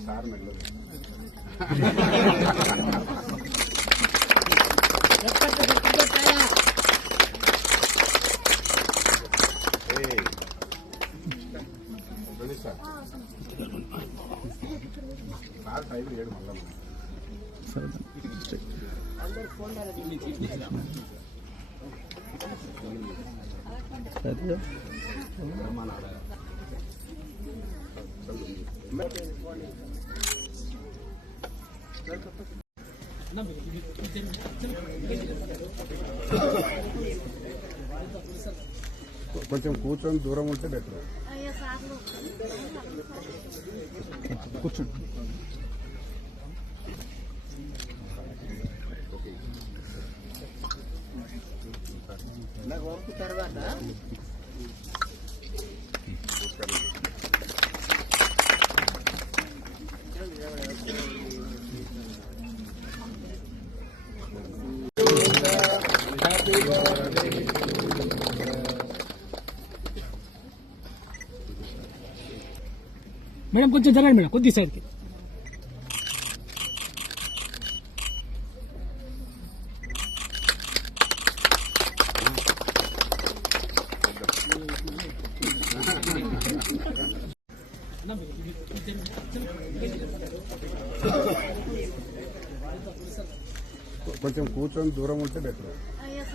ಸಾರು ಮೆಲ್ಲದು ಹೇಳು ಮಲ್ಲ ಸರಿ ಪ್ರಮಾಣ కొంచెం కూర్చొని దూరం ఉంటే బెటర్ కూర్చోండి మేడం కొంచెం జరగండి మేడం కొద్ది సైడ్కి కొంచెం కూర్చొని దూరం ఉంటే బెటర్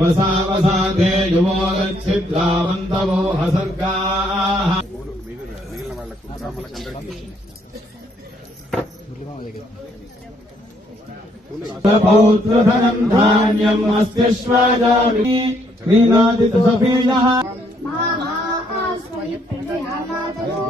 వసావసాధే యువోగచ్చిద్రావంతవో హసర్గాః మూడు మిగిలిన మిగిలిన వాళ్ళకు బ్రాహ్మణులకు పౌత్రధనం ధాన్యం అస్య శ్వాజామి క్రీణాదిత సఫీయః మహాస్మయ ప్రజయామాదరో